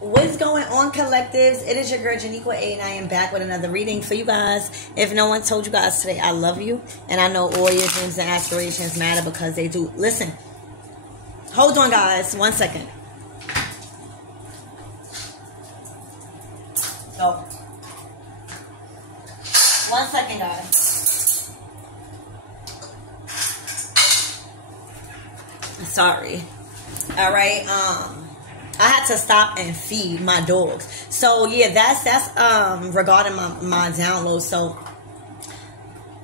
What's going on, collectives? It is your girl Janiqua A, and I am back with another reading for you guys. If no one told you guys today, I love you, and I know all your dreams and aspirations matter because they do. Listen, hold on, guys, 1 second. Oh, 1 second, guys. Sorry. All right. I had to stop and feed my dogs. So yeah, that's regarding my download. So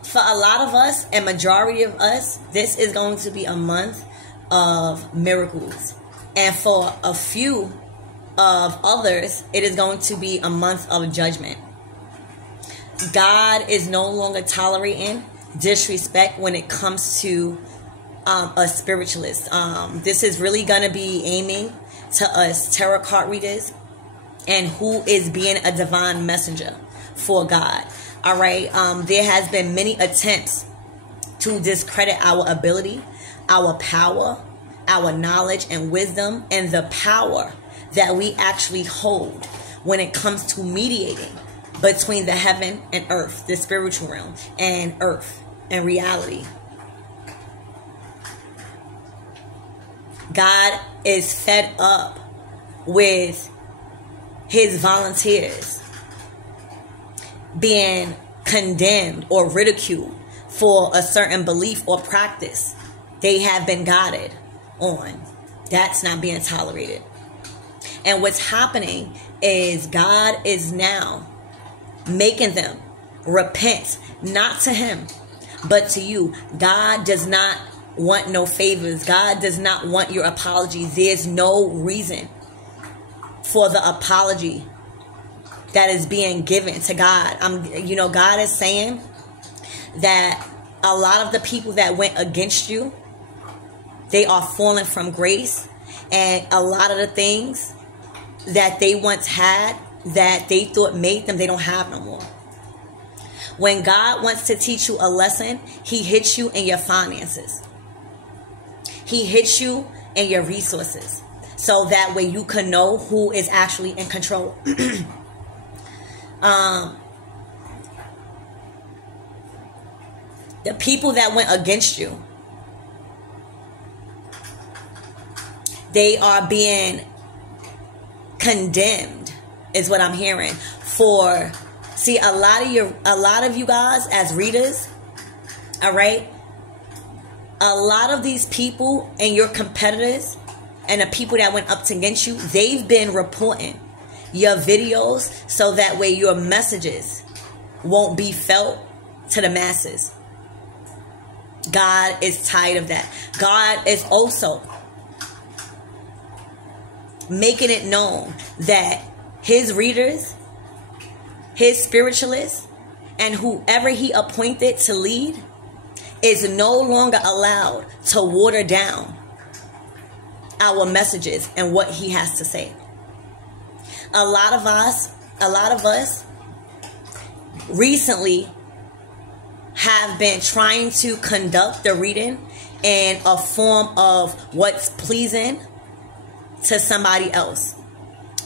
for a lot of us and majority of us, this is going to be a month of miracles. And for a few of others, it is going to be a month of judgment. God is no longer tolerating disrespect when it comes to a spiritualist. This is really going to be aiming to us tarot card readers and who is being a divine messenger for God. All right. There has been many attempts to discredit our ability, our power, our knowledge and wisdom, and the power that we actually hold when it comes to mediating between the heaven and earth, the spiritual realm, and earth and reality. God is fed up with his volunteers being condemned or ridiculed for a certain belief or practice they have been guided on. That's not being tolerated. And what's happening is God is now making them repent, not to him, but to you. God does not want no favors. God does not want your apology. There's no reason for the apology that is being given to God. God is saying that a lot of the people that went against you, they are falling from grace, and a lot of the things that they once had that they thought made them, they don't have no more. When God wants to teach you a lesson, he hits you in your finances. He hits you in your resources, so that way you can know who is actually in control. The people that went against you, they are being condemned, is what I'm hearing. For see, a lot of you guys as readers, all right, a lot of these people and your competitors and the people that went up against you, they've been reporting your videos so that way your messages won't be felt to the masses. God is tired of that. God is also making it known that his readers, his spiritualists, and whoever he appointed to lead is no longer allowed to water down our messages and what he has to say. A lot of us recently have been trying to conduct the reading in a form of what's pleasing to somebody else.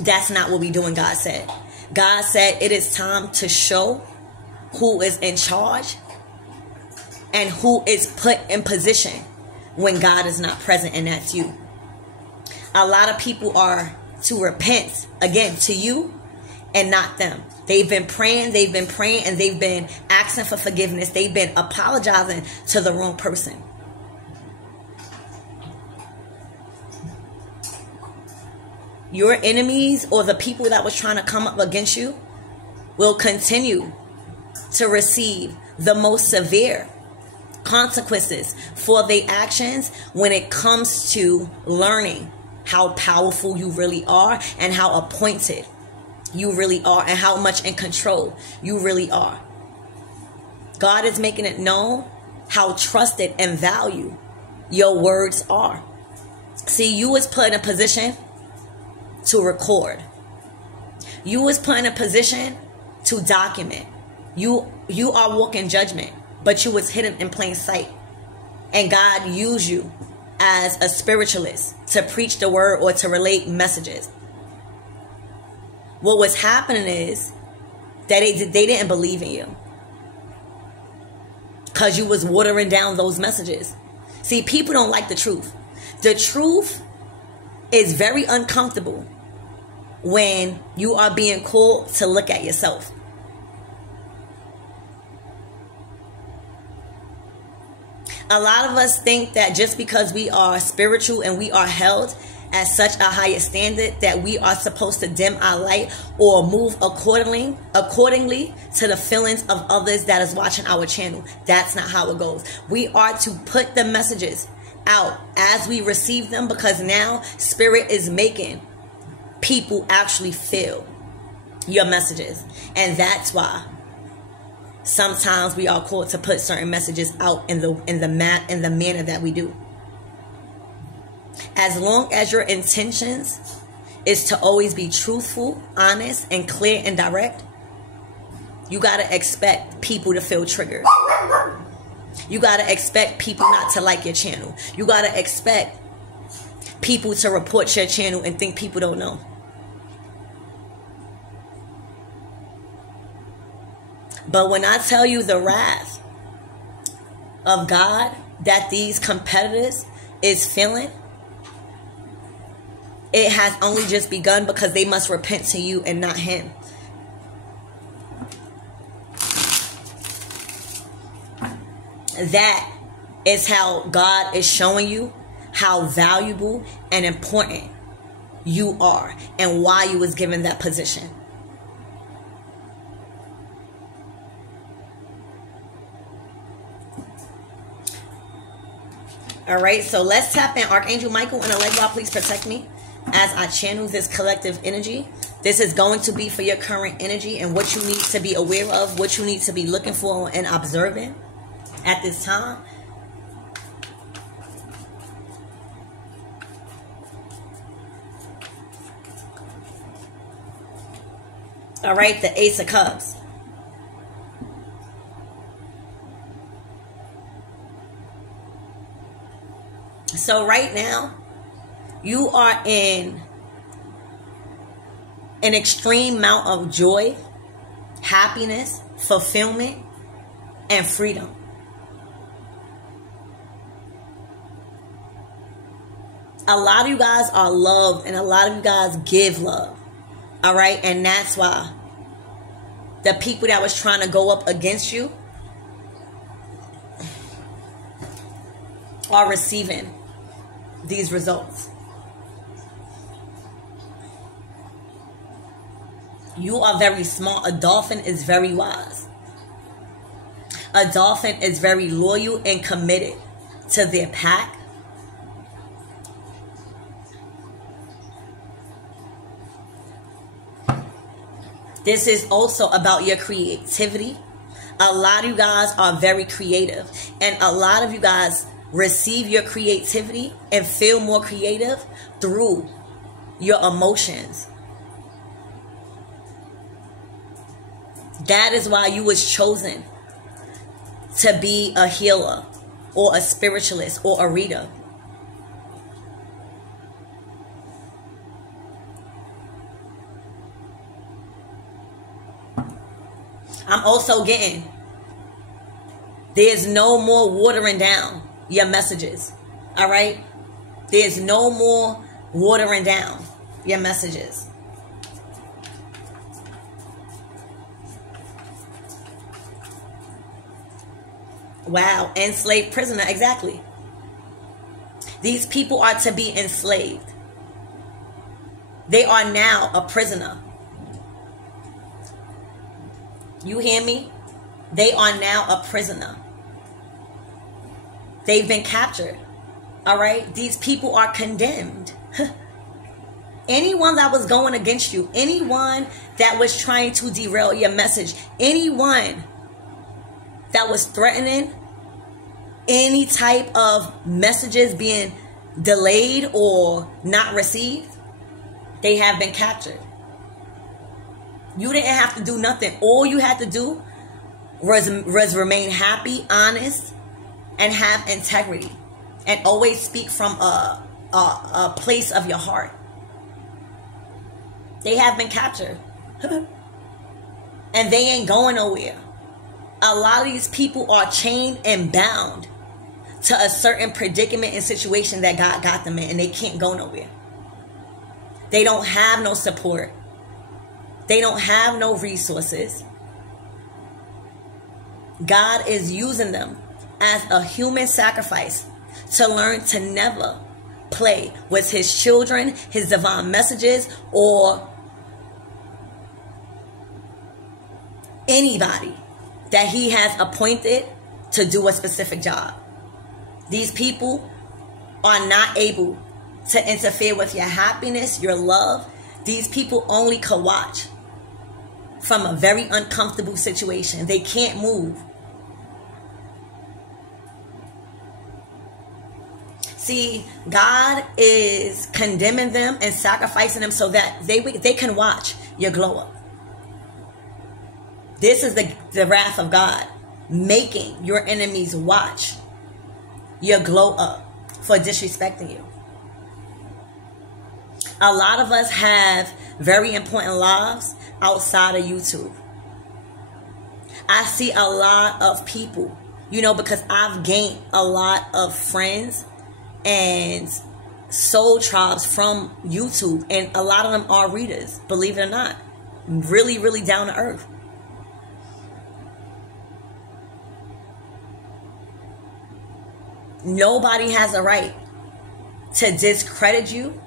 That's not what we're doing, God said. God said it is time to show who is in charge and who is put in position when God is not present, and that's you. A lot of people are to repent, again, to you and not them. They've been praying, and they've been asking for forgiveness. They've been apologizing to the wrong person. Your enemies or the people that was trying to come up against you will continue to receive the most severe consequences for their actions when it comes to learning how powerful you really are and how appointed you really are and how much in control you really are. God is making it known how trusted and valued your words are. See, you was put in a position to record. You was put in a position to document. You are walking judgment, but you was hidden in plain sight. And God used you as a spiritualist to preach the word or to relate messages. what was happening is that they didn't believe in you. Because you was watering down those messages. See, people don't like the truth. The truth is very uncomfortable when you are being called to look at yourself. A lot of us think that just because we are spiritual and we are held at such a higher standard that we are supposed to dim our light or move accordingly to the feelings of others that is watching our channel. That's not how it goes. We are to put the messages out as we receive them, because now spirit is making people actually feel your messages. And that's why sometimes we are called to put certain messages out in the manner that we do. As long as your intentions is to always be truthful, honest, and clear and direct, you got to expect people to feel triggered. You got to expect people not to like your channel. You got to expect people to report your channel and think people don't know. But when I tell you the wrath of God that these competitors is feeling, it has only just begun, because they must repent to you and not him. That is how God is showing you how valuable and important you are and why you was given that position. All right, so let's tap in. Archangel Michael and Allegra, please protect me as I channel this collective energy. This is going to be for your current energy and what you need to be aware of, what you need to be looking for and observing at this time. All right, the Ace of Cups. So right now, you are in an extreme amount of joy, happiness, fulfillment, and freedom. A lot of you guys are loved, and a lot of you guys give love. All right, and that's why the people that was trying to go up against you are receiving these results. You are very smart. A dolphin is very wise. A dolphin is very loyal and committed to their pack. This is also about your creativity. A lot of you guys are very creative, and a lot of you guys receive your creativity and feel more creative through your emotions. That is why you was chosen to be a healer or a spiritualist or a reader. I'm also getting, there's no more watering down your messages. All right? There's no more watering down your messages. Wow. Enslaved prisoner. Exactly. These people are to be enslaved. They are now a prisoner. You hear me? They are now a prisoner. They've been captured. All right? These people are condemned. Anyone that was going against you, anyone that was trying to derail your message, anyone that was threatening any type of messages being delayed or not received, they have been captured. You didn't have to do nothing. All you had to do was remain happy, honest, and have integrity, and always speak from a place of your heart. They have been captured. And they ain't going nowhere. A lot of these people are chained and bound to a certain predicament and situation that God got them in, and they can't go nowhere. They don't have no support. They don't have no resources. God is using them as a human sacrifice to learn to never play with his children, his divine messages, or anybody that he has appointed to do a specific job. These people are not able to interfere with your happiness, your love. These people only can watch from a very uncomfortable situation. They can't move. See, God is condemning them and sacrificing them so that they can watch your glow up. This is the wrath of God, making your enemies watch your glow up for disrespecting you. A lot of us have very important lives outside of YouTube. I see a lot of people, because I've gained a lot of friends and soul tribes from YouTube, and a lot of them are readers, believe it or not. Really, really down to earth. Nobody has a right to discredit you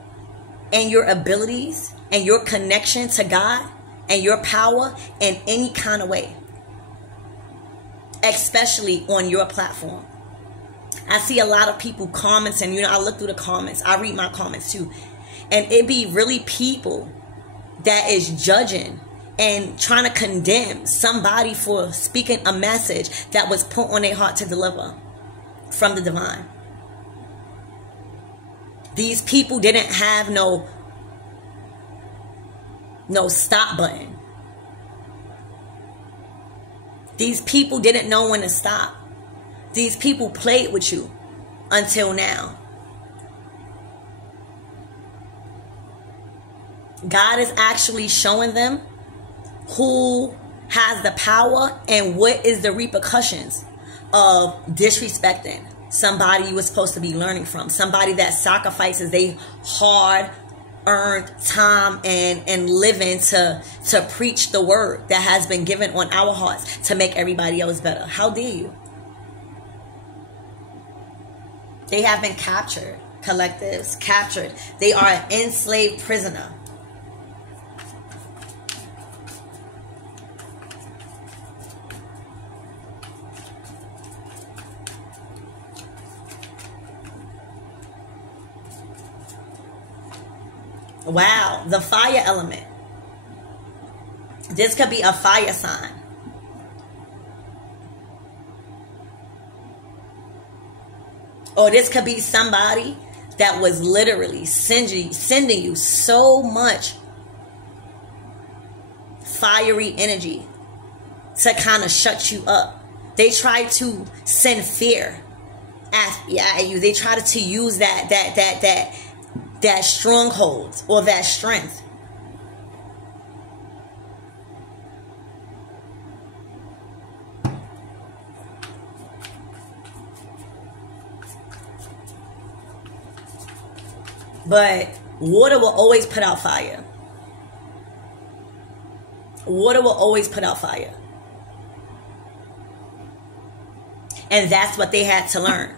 and your abilities and your connection to God and your power in any kind of way, especially on your platform. I see a lot of people commenting, I look through the comments. I read my comments too. And it be really people that is judging and trying to condemn somebody for speaking a message that was put on their heart to deliver from the divine. These people didn't have no stop button. These people didn't know when to stop. These people played with you until now. God is actually showing them who has the power and what is the repercussions of disrespecting somebody you were supposed to be learning from. Somebody that sacrifices their hard-earned time and living to preach the word that has been given on our hearts to make everybody else better. How dare you? They have been captured. Collectives captured. They are an enslaved prisoner. Wow, the fire element. This could be a fire sign. Or this could be somebody that was literally sending you so much fiery energy to kind of shut you up. They try to send fear at you. They try to use that stronghold or that strength. But water will always put out fire. Water will always put out fire. And that's what they had to learn.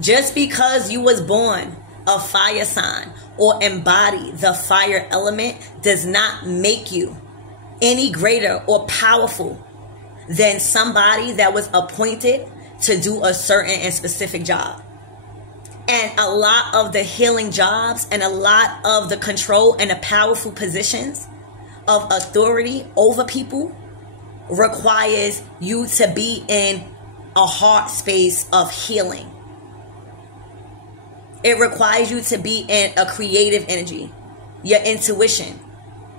Just because you was born a fire sign or embody the fire element does not make you any greater or powerful than somebody that was appointed to do a certain and specific job. And a lot of the healing jobs and a lot of the control and the powerful positions of authority over people requires you to be in a heart space of healing. It requires you to be in a creative energy, your intuition,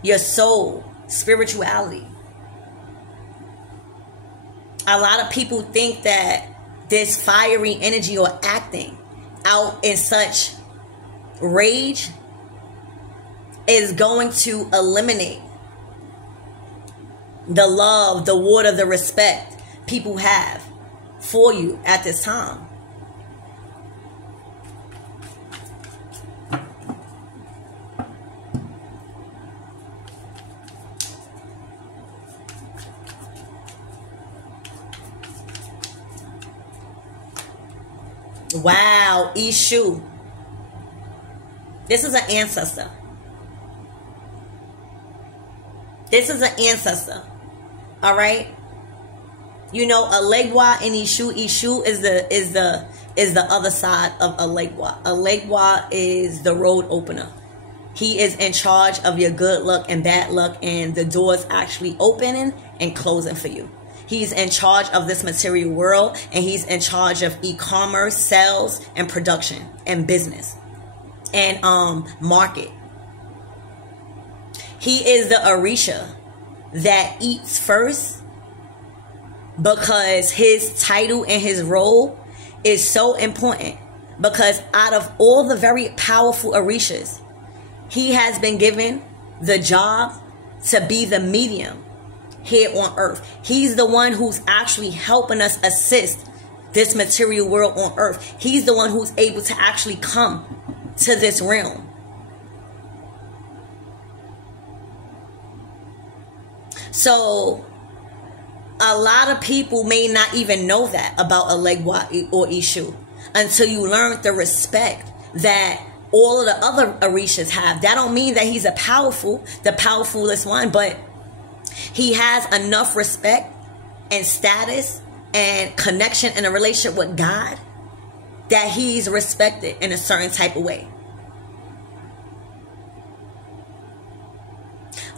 your soul, spirituality. A lot of people think that this fiery energy or acting out in such rage is going to eliminate the love, the water, the respect people have for you at this time. Wow, Ishu. This is an ancestor. This is an ancestor. All right. You know, Alegwa and Ishu. Ishu is the other side of Alegwa. Alegwa is the road opener. He is in charge of your good luck and bad luck, and the doors actually opening and closing for you. He's in charge of this material world, and he's in charge of e-commerce, sales, and production, and business, and market. He is the Orisha that eats first, because his title and his role is so important. Because out of all the very powerful Orishas, he has been given the job to be the medium here on earth. He's the one who's actually helping us assist this material world on earth. He's the one who's able to actually come to this realm. So a lot of people may not even know that about Alegwa or Ishu until you learn the respect that all of the other Orishas have. That don't mean that he's the powerfulest one, but he has enough respect and status and connection in a relationship with God that he's respected in a certain type of way.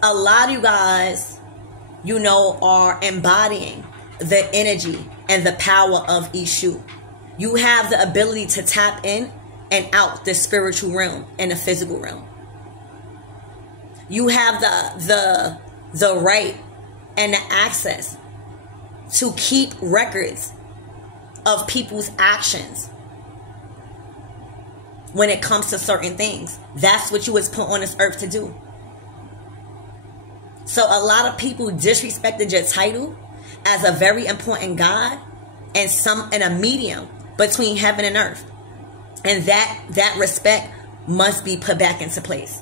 A lot of you guys, you know, are embodying the energy and the power of Ishu. You have the ability to tap in and out the spiritual realm and the physical realm. You have the right and the access to keep records of people's actions when it comes to certain things. That's what you was put on this earth to do. So a lot of people disrespected your title as a very important God and a medium between heaven and earth. And that respect must be put back into place.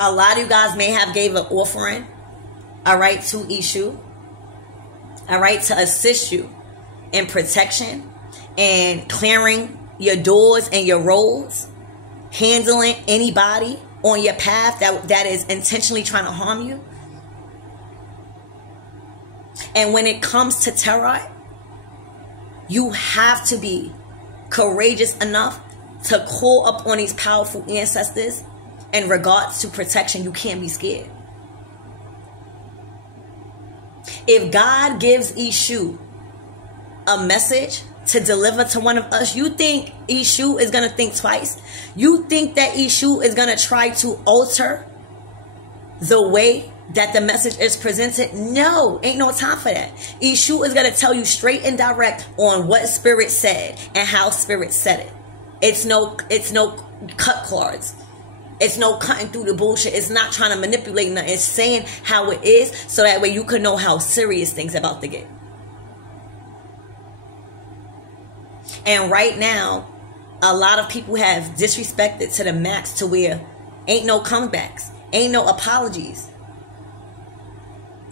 A lot of you guys may have gave an offering, all right, to Ishu, all right, to assist you in protection and clearing your doors and your roads, handling anybody on your path that is intentionally trying to harm you. And when it comes to tarot, you have to be courageous enough to call up on these powerful ancestors in regards to protection. You can't be scared. If God gives Ishu a message to deliver to one of us, you think Ishu is going to think twice? You think that Ishu is going to try to alter the way that the message is presented? No, ain't no time for that. Ishu is going to tell you straight and direct on what Spirit said and how Spirit said it. It's no cut cards. It's no cutting through the bullshit. It's not trying to manipulate nothing. It's saying how it is so that way you can know how serious things about to get. And right now, a lot of people have disrespected to the max to where ain't no comebacks. Ain't no apologies.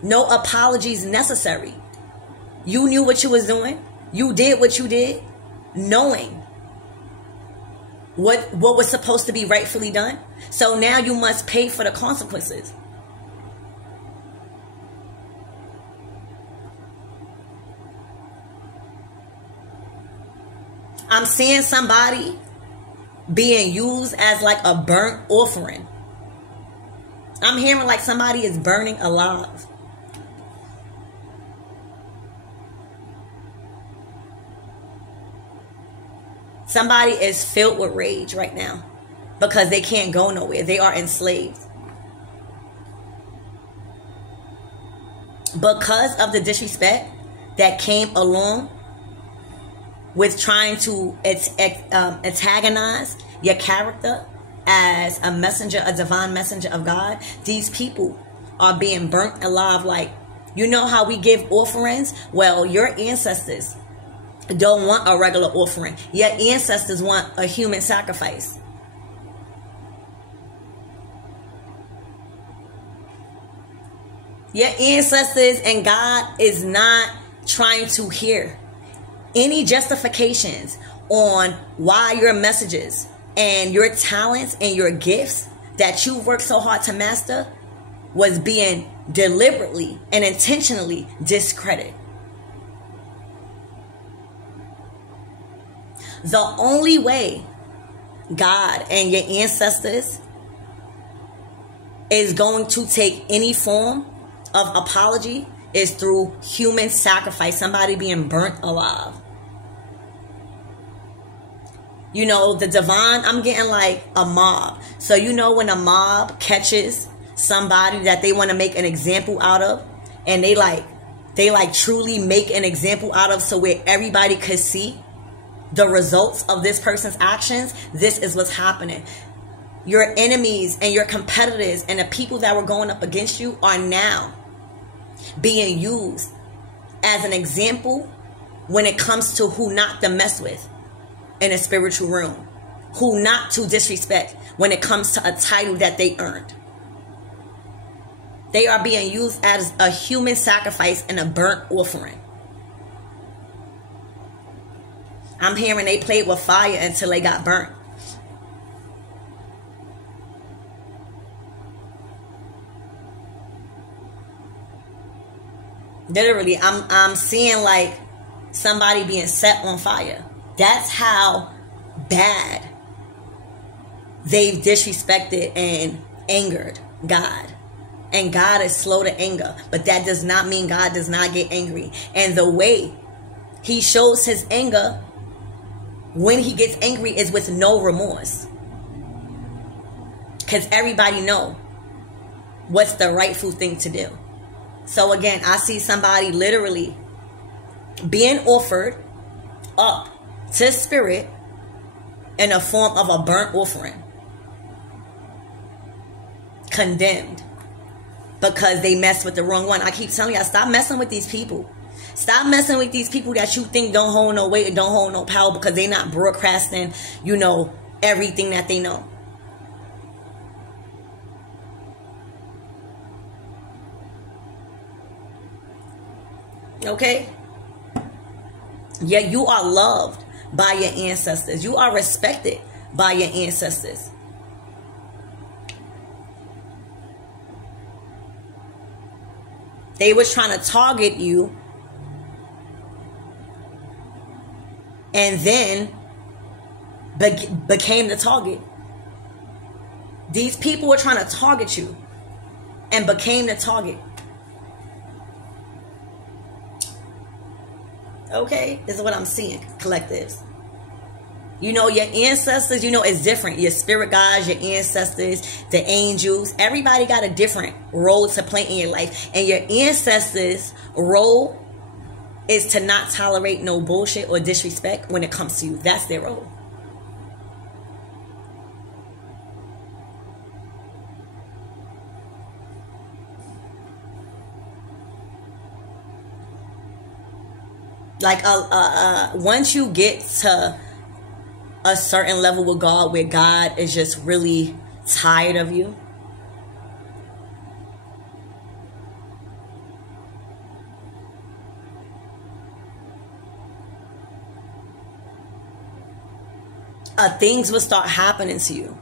No apologies necessary. You knew what you was doing. You did what you did, knowing what was supposed to be rightfully done. So now you must pay for the consequences. I'm seeing somebody being used as like a burnt offering. I'm hearing like somebody is burning alive. Somebody is filled with rage right now because they can't go nowhere. They are enslaved. because of the disrespect that came along with trying to antagonize your character as a messenger, a divine messenger of God, these people are being burnt alive. Like, you know how we give offerings? Well, your ancestors don't want a regular offering. Your ancestors want a human sacrifice. Your ancestors and God is not trying to hear any justifications on why your messages and your talents and your gifts that you worked so hard to master was being deliberately and intentionally discredited. The only way God and your ancestors is going to take any form of apology is through human sacrifice, somebody being burnt alive. You know, the divine, I'm getting like a mob. So you know when a mob catches somebody that they want to make an example out of, and they truly make an example out of, so where everybody could see the results of this person's actions, this is what's happening. Your enemies and your competitors and the people that were going up against you are now being used as an example when it comes to who not to mess with in a spiritual realm, who not to disrespect when it comes to a title that they earned. They are being used as a human sacrifice and a burnt offering. I'm hearing they played with fire until they got burnt. Literally, I'm seeing like somebody being set on fire. That's how bad they've disrespected and angered God. And God is slow to anger. But that does not mean God does not get angry. And the way he shows his anger when he gets angry is with no remorse. Because everybody know what's the rightful thing to do. So again, I see somebody literally being offered up to spirit in a form of a burnt offering. Condemned. Because they messed with the wrong one. I keep telling y'all, stop messing with these people. Stop messing with these people that you think don't hold no weight and don't hold no power because they not broadcasting, you know, everything that they know. Okay? Yeah, you are loved by your ancestors. You are respected by your ancestors. They was trying to target you and then became the target. These people were trying to target you and became the target. Okay? This is what I'm seeing, collectives. You know, your ancestors, you know, it's different. Your spirit guides, your ancestors, the angels. Everybody got a different role to play in your life. And your ancestors' role is to not tolerate no bullshit or disrespect when it comes to you. That's their role. Like, once you get to a certain level with God where God is just really tired of you, things will start happening to you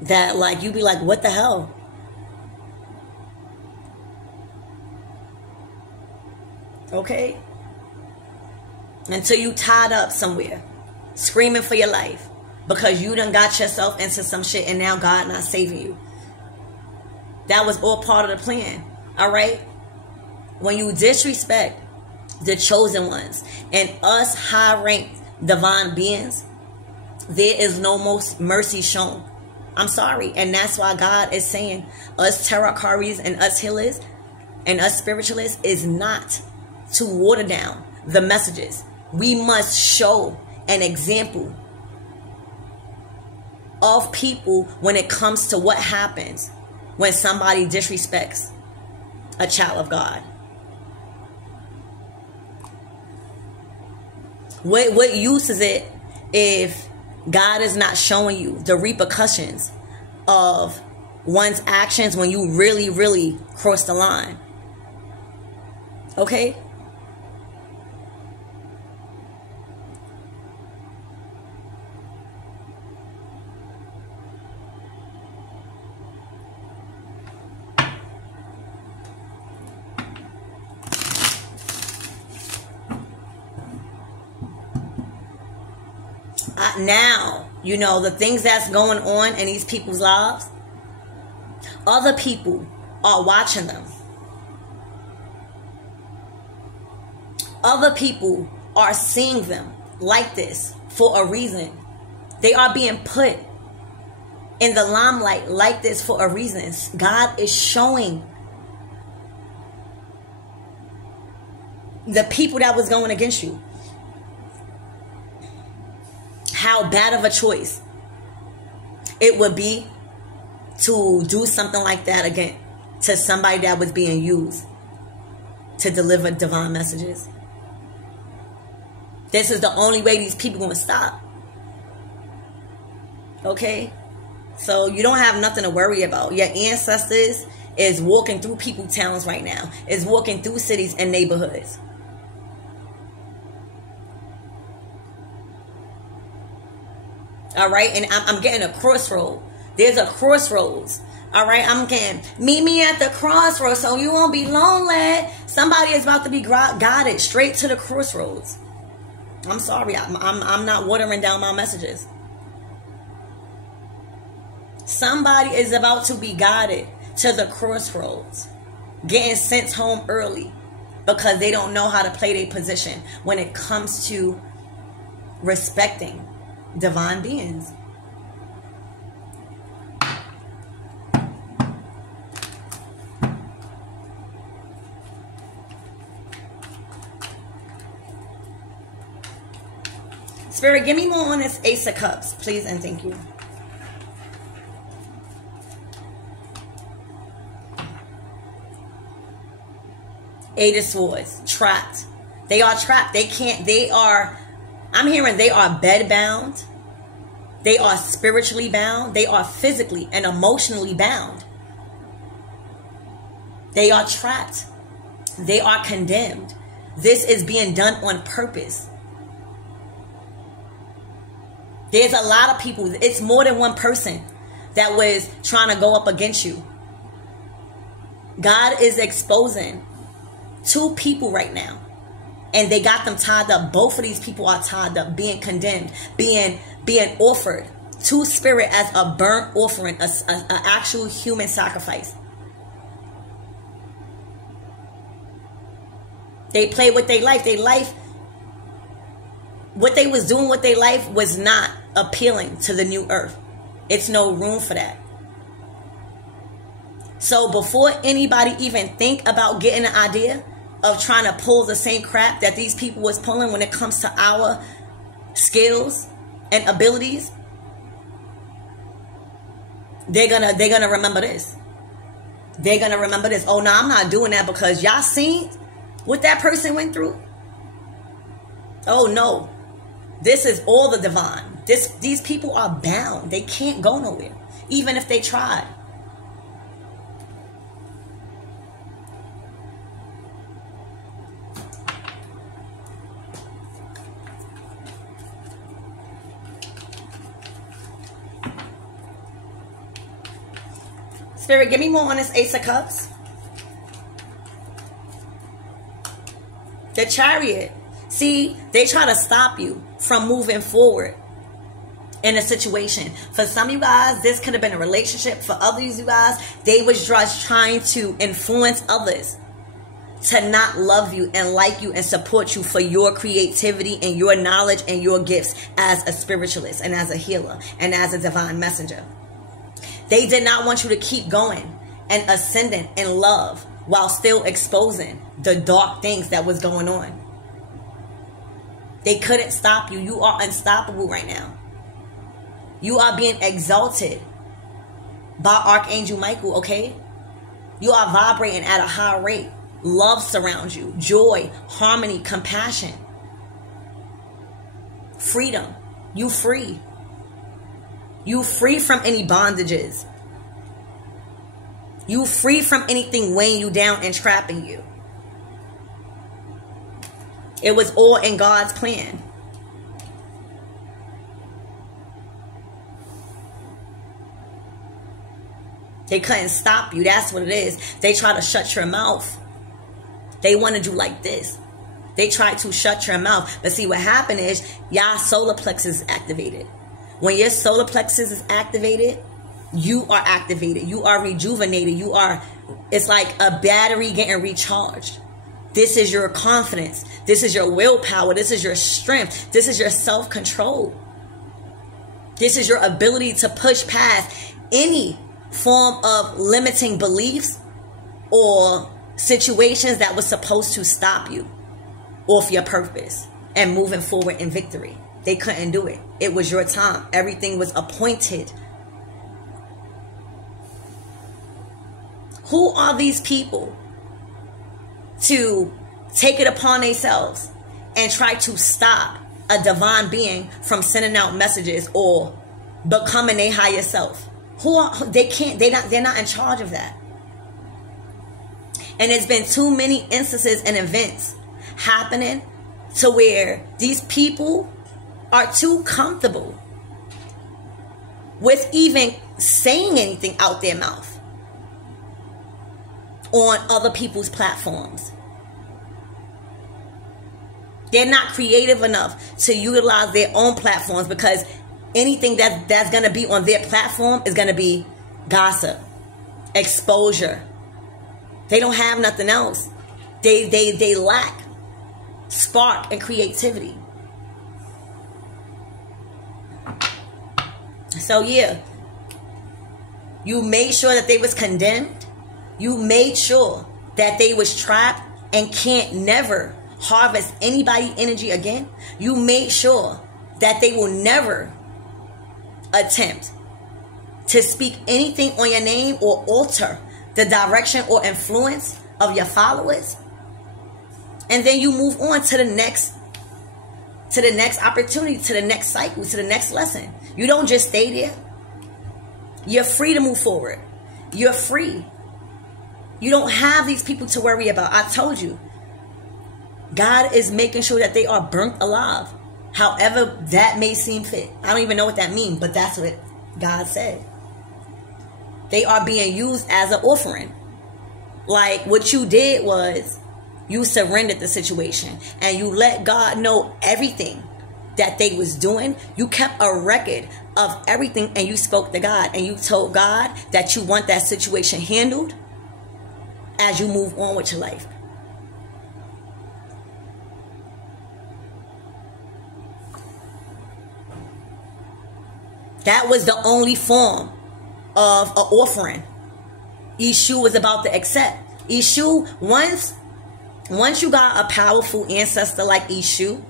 that like you be like, what the hell? Okay? Until you tied up somewhere, screaming for your life because you done got yourself into some shit and now God not saving you. That was all part of the plan. Alright? When you disrespect the chosen ones and us high-ranked divine beings, there is no most mercy shown. I'm sorry. And that's why God is saying us tarot cards and us healers and us spiritualists is not to water down the messages. We must show an example of people when it comes to what happens when somebody disrespects a child of God. What use is it if God is not showing you the repercussions of one's actions when you really, really cross the line? Okay? Now, you know, the things that's going on in these people's lives, other people are watching them. Other people are seeing them like this for a reason. They are being put in the limelight like this for a reason. God is showing the people that was going against you how bad of a choice it would be to do something like that again to somebody that was being used to deliver divine messages. This is the only way these people going to stop. Okay? So you don't have nothing to worry about. Your ancestors is walking through people's towns right now. Is walking through cities and neighborhoods. All right, and I'm getting a crossroad. There's a crossroads. All right, I'm getting, meet me at the crossroads so you won't be lonely. Somebody is about to be guided straight to the crossroads. I'm sorry, I'm not watering down my messages. Somebody is about to be guided to the crossroads, getting sent home early because they don't know how to play their position when it comes to respecting divine beings. Spirit, give me more on this Ace of Cups, please, and thank you. Eight of Swords, trapped. They are trapped. They can't, they are, I'm hearing they are bedbound. They are spiritually bound. They are physically and emotionally bound. They are trapped. They are condemned. This is being done on purpose. There's a lot of people. It's more than one person that was trying to go up against you. God is exposing two people right now. And they got them tied up. Both of these people are tied up, being condemned, being offered to spirit as a burnt offering, an actual human sacrifice. They played with their life. Their life, what they was doing with their life was not appealing to the new earth. It's no room for that. So before anybody even think about getting an idea of trying to pull the same crap that these people was pulling when it comes to our skills and abilities, they're gonna remember this. They're gonna remember this. Oh no, I'm not doing that because y'all seen what that person went through. Oh no, this is all the divine. These people are bound. They can't go nowhere, even if they tried. Spirit, give me more on this Ace of Cups. The Chariot. See, they try to stop you from moving forward in a situation. For some of you guys, this could have been a relationship. For others of you guys, they was just trying to influence others to not love you and like you and support you for your creativity and your knowledge and your gifts as a spiritualist and as a healer and as a divine messenger. They did not want you to keep going and ascending in love while still exposing the dark things that was going on. They couldn't stop you. You are unstoppable right now. You are being exalted by Archangel Michael, okay? You are vibrating at a high rate. Love surrounds you. Joy, harmony, compassion. Freedom. You free. You free from any bondages. You free from anything weighing you down and trapping you. It was all in God's plan. They couldn't stop you. That's what it is. They try to shut your mouth. They wanted you like this. They tried to shut your mouth. But see, what happened is y'all solar plexus is activated. When your solar plexus is activated, you are activated. You are rejuvenated. It's like a battery getting recharged. This is your confidence. This is your willpower. This is your strength. This is your self-control. This is your ability to push past any form of limiting beliefs or situations that was supposed to stop you off your purpose and moving forward in victory. They couldn't do it. It was your time. Everything was appointed. Who are these people to take it upon themselves and try to stop a divine being from sending out messages or becoming a higher self? They're not in charge of that. And there's been too many instances and events happening to where these people are too comfortable with even saying anything out their mouth on other people's platforms. They're not creative enough to utilize their own platforms, because anything that's going to be on their platform is going to be gossip, exposure. They don't have nothing else. They lack spark and creativity. So yeah, you made sure that they was condemned. You made sure that they was trapped and can't never harvest anybody energy again. You made sure that they will never attempt to speak anything on your name or alter the direction or influence of your followers. And then you move on to the next opportunity, to the next cycle, to the next lesson. You don't just stay there. You're free to move forward. You're free. You don't have these people to worry about. I told you, God is making sure that they are burnt alive, however that may seem fit. I don't even know what that means, but that's what God said. They are being used as an offering. Like, what you did was you surrendered the situation and you let God know everything that they was doing. You kept a record of everything and you spoke to God and you told God that you want that situation handled as you move on with your life. That was the only form of an offering Ishu was about to accept. Ishu, once you got a powerful ancestor like Ishu,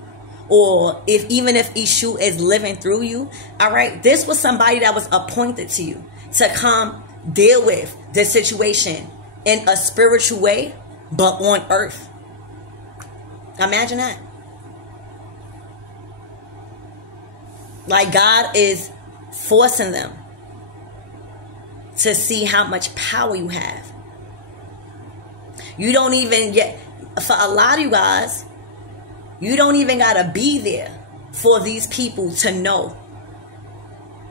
or even if Ishu is living through you, all right, this was somebody that was appointed to you to come deal with the situation in a spiritual way, but on earth. Imagine that. Like, God is forcing them to see how much power you have. You don't even get, for a lot of you guys, you don't even gotta be there for these people to know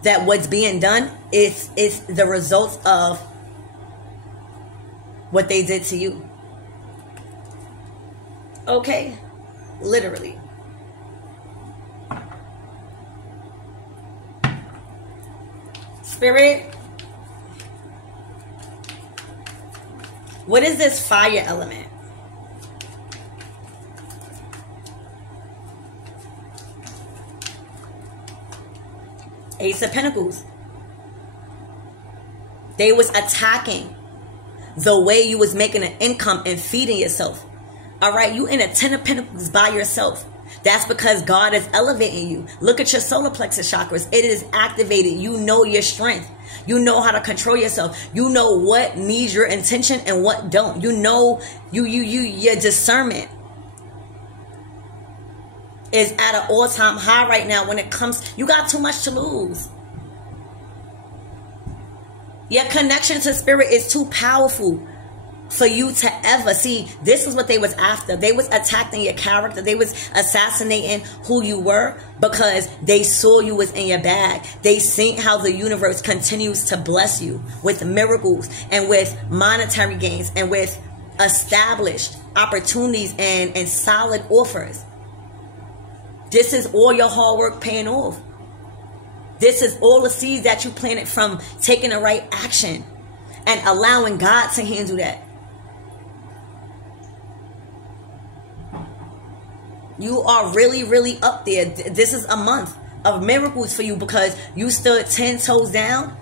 that what's being done is the results of what they did to you. Okay? Literally. Spirit, what is this fire element? Ace of Pentacles. They was attacking the way you was making an income and feeding yourself. All right, you in a 10 of Pentacles by yourself. That's because God is elevating you. Look at your solar plexus chakras. It is activated. You know your strength. You know how to control yourself. You know what needs your attention and what don't. You know your discernment is at an all-time high right now when it comes. You got too much to lose. Your connection to spirit is too powerful for you to ever see. This is what they was after. They was attacking your character. They was assassinating who you were because they saw you was in your bag. They seen how the universe continues to bless you with miracles and with monetary gains and with established opportunities and solid offers. This is all your hard work paying off. This is all the seeds that you planted from taking the right action and allowing God to handle that. You are really, really up there. This is a month of miracles for you because you stood 10 toes down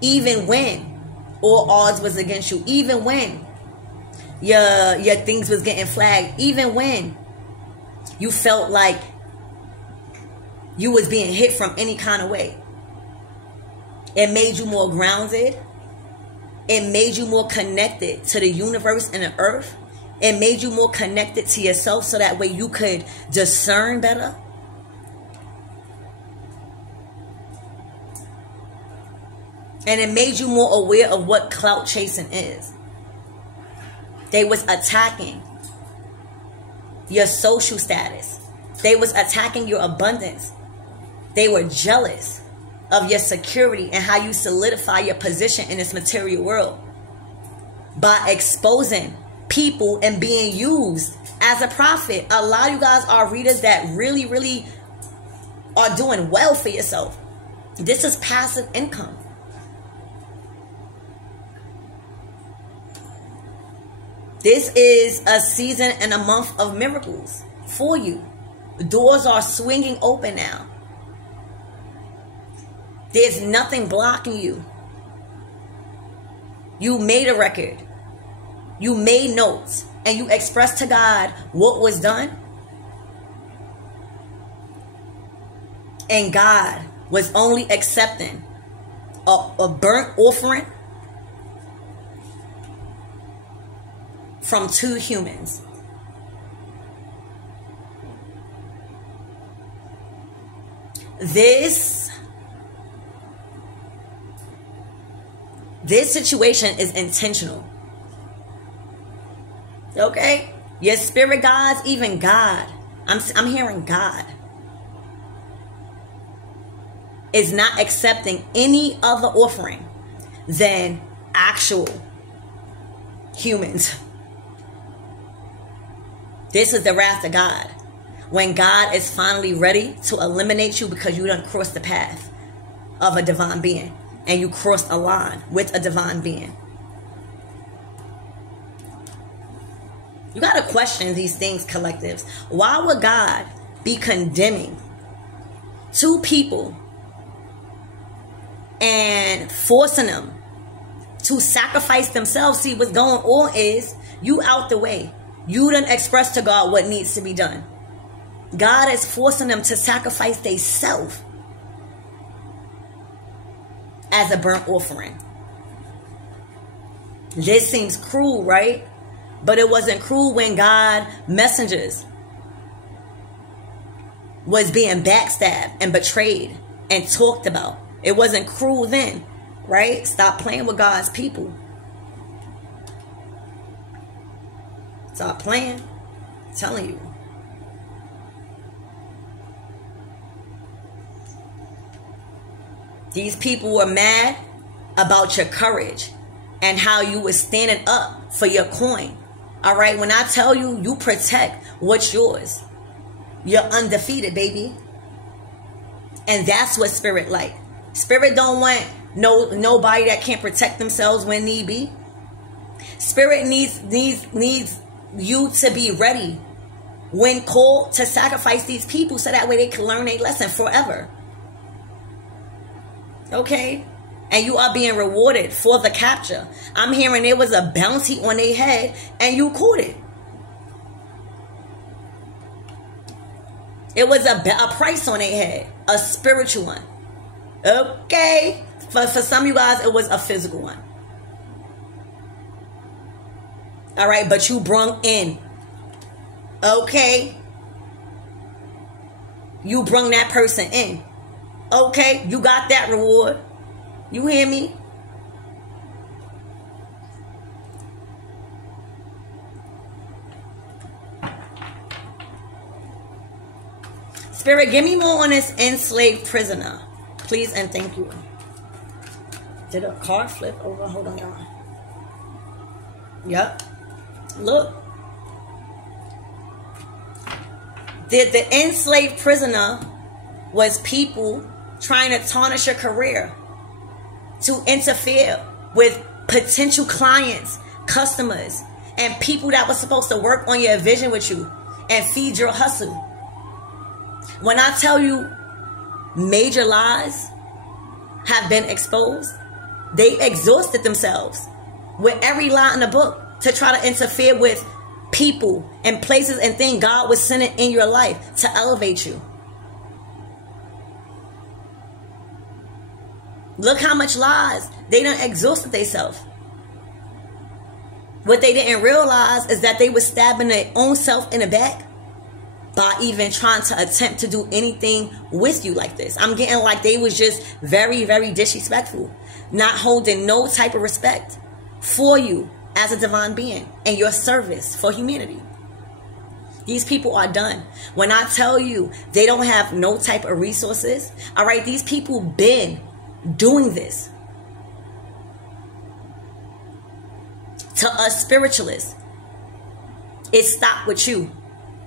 even when all odds was against you. Even when your things was getting flagged. Even when you felt like you was being hit from any kind of way. It made you more grounded. It made you more connected to the universe and the earth. It made you more connected to yourself so that way you could discern better. And it made you more aware of what clout chasing is. They was attacking your social status. They was attacking your abundance. They were jealous of your security and how you solidify your position in this material world by exposing people and being used as a prophet. A lot of you guys are readers that really, really are doing well for yourself. This is passive income. This is a season and a month of miracles for you. Doors are swinging open now. There's nothing blocking you. You made a record. You made notes. And you expressed to God what was done. And God was only accepting a burnt offering from 2 humans. This situation is intentional. Okay? Your spirit guides, even God. I'm hearing God is not accepting any other offering than actual humans. This is the wrath of God. When God is finally ready to eliminate you because you done crossed the path of a divine being. And you crossed a line with a divine being. You got to question these things, collectives. Why would God be condemning 2 people and forcing them to sacrifice themselves? See, what's going on is you out the way. You done express to God what needs to be done. God is forcing them to sacrifice themselves as a burnt offering. This seems cruel, right? But it wasn't cruel when God messengers was being backstabbed and betrayed and talked about. It wasn't cruel then, right? Stop playing with God's people. Stop playing. I'm telling you. These people were mad about your courage and how you were standing up for your coin. All right, when I tell you, you protect what's yours. You're undefeated, baby. And that's what spirit like. Spirit don't want nobody that can't protect themselves when need be. Spirit needs you to be ready when called to sacrifice these people so that way they can learn a lesson forever. Okay? And you are being rewarded for the capture. I'm hearing there was a bounty on their head and you caught it. It was a price on their head. A spiritual one. Okay. For some of you guys, it was a physical one. All right. But you brung in. Okay. You brung that person in. Okay. You got that reward. You hear me? Spirit, give me more on this enslaved prisoner. Please and thank you. Did a card flip over? Hold on, y'all. Yep. Look. The enslaved prisoner was people trying to tarnish your career, to interfere with potential clients, customers, and people that were supposed to work on your vision with you and feed your hustle. When I tell you major lies have been exposed, they exhausted themselves with every lie in the book to try to interfere with people and places and things God was sending in your life to elevate you. Look how much lies they done exhausted themselves. What they didn't realize is that they were stabbing their own self in the back by even trying to attempt to do anything with you like this. I'm getting like they was just very, very disrespectful, not holding no type of respect for you as a divine being and your service for humanity. These people are done. When I tell you they don't have no type of resources, all right, these people been doing this to us spiritualists. It stopped with you.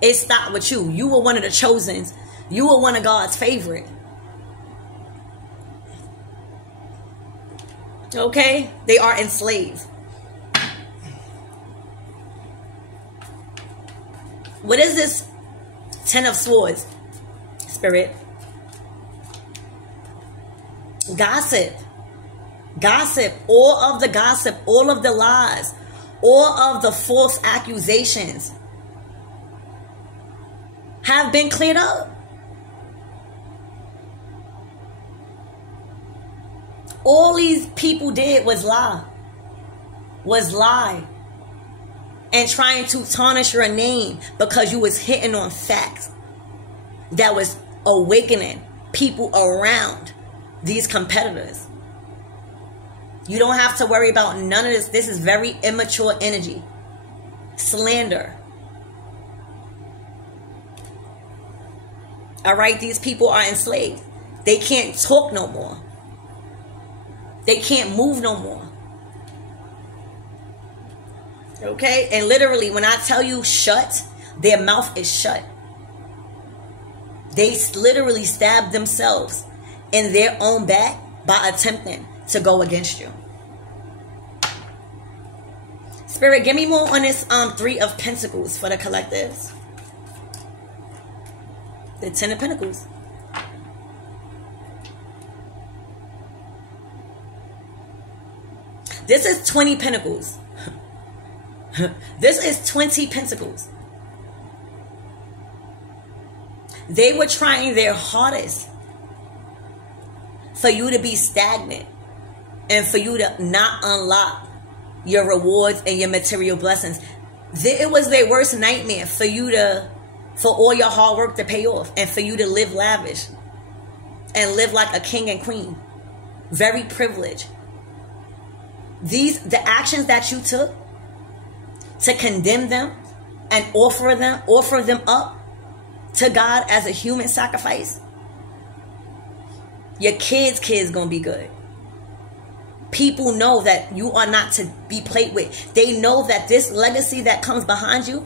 It stopped with you. You were one of the chosens. You were one of God's favorite. Okay? They are enslaved. What is this 10 of Swords, Spirit? Gossip. Gossip. All of the gossip. All of the lies. All of the false accusations have been cleared up. All these people did was lie. And trying to tarnish your name because you was hitting on facts that was awakening people around these competitors. You don't have to worry about none of this. This is very immature energy. Slander. All right, these people are enslaved. They can't talk no more. They can't move no more. Okay? And literally, when I tell you shut, their mouth is shut. They literally stab themselves in their own back by attempting to go against you. Spirit, give me more on this 3 of Pentacles for the collectives. The 10 of Pentacles. This is 20 Pentacles. This is 20 Pentacles. They were trying their hardest for you to be stagnant and for you to not unlock your rewards and your material blessings. It was their worst nightmare for you to, for all your hard work to pay off and for you to live lavish and live like a king and queen. Very privileged. The actions that you took to condemn them and offer them up to God as a human sacrifice. Your kids gonna be good. People know that you are not to be played with. They know that this legacy that comes behind you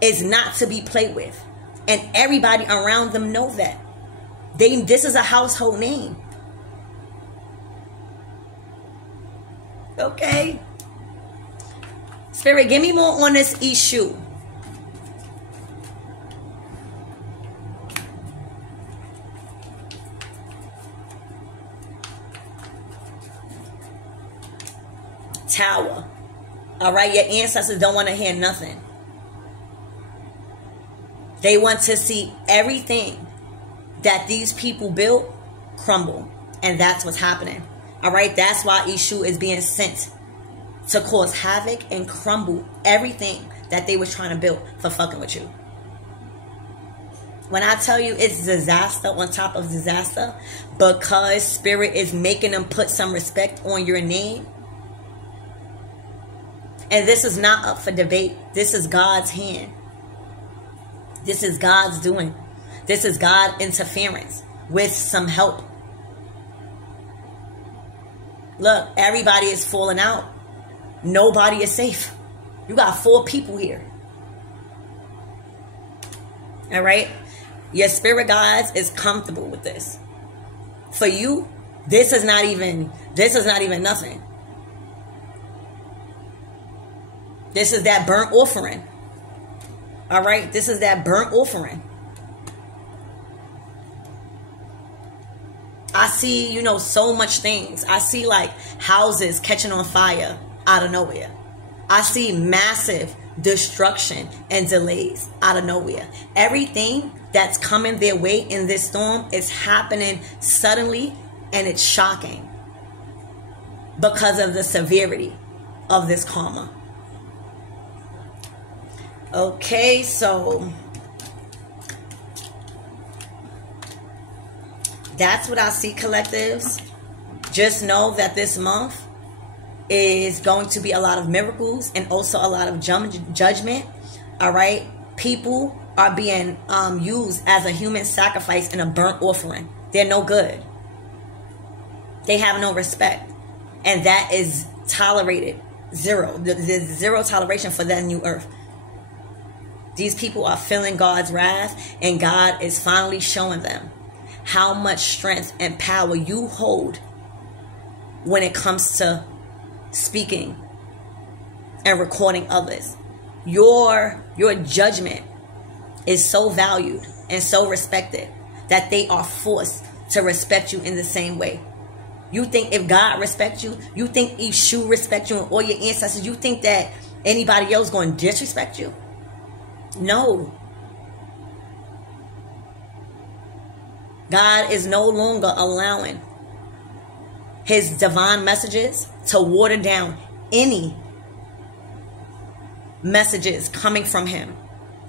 is not to be played with. And everybody around them know that. This is a household name. Okay. Spirit, give me more on this issue. Tower. All right, your ancestors don't want to hear nothing. They want to see everything that these people built crumble. And that's what's happening. All right, that's why Ishu is being sent to cause havoc and crumble everything that they was trying to build for fucking with you. When I tell you it's disaster on top of disaster, because Spirit is making them put some respect on your name. And this is not up for debate. This is God's hand. This is God's doing. This is God interference with some help. Look, everybody is falling out. Nobody is safe. You got 4 people here. All right? Your spirit guides is comfortable with this. For you, this is not even nothing. This is that burnt offering. All right? This is that burnt offering. I see, so much things. I see like houses catching on fire out of nowhere. I see massive destruction and delays out of nowhere. Everything that's coming their way in this storm is happening suddenly, and it's shocking because of the severity of this karma. Okay, so that's what I see, collectives. Just know that this month is going to be a lot of miracles and also a lot of judgment. All right, people are being used as a human sacrifice and a burnt offering. They're no good. They have no respect, and that is tolerated. Zero. There's zero toleration for that new earth. These people are feeling God's wrath, and God is finally showing them how much strength and power you hold when it comes to speaking and recording others. Your judgment is so valued and so respected that they are forced to respect you in the same way. You think if God respects you, you think Ishu respects you and all your ancestors, you think that anybody else going to disrespect you? No. God is no longer allowing his divine messages to water down any messages coming from him,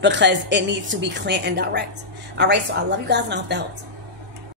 because it needs to be clear and direct. All right, so I love you guys, and I hope that helps.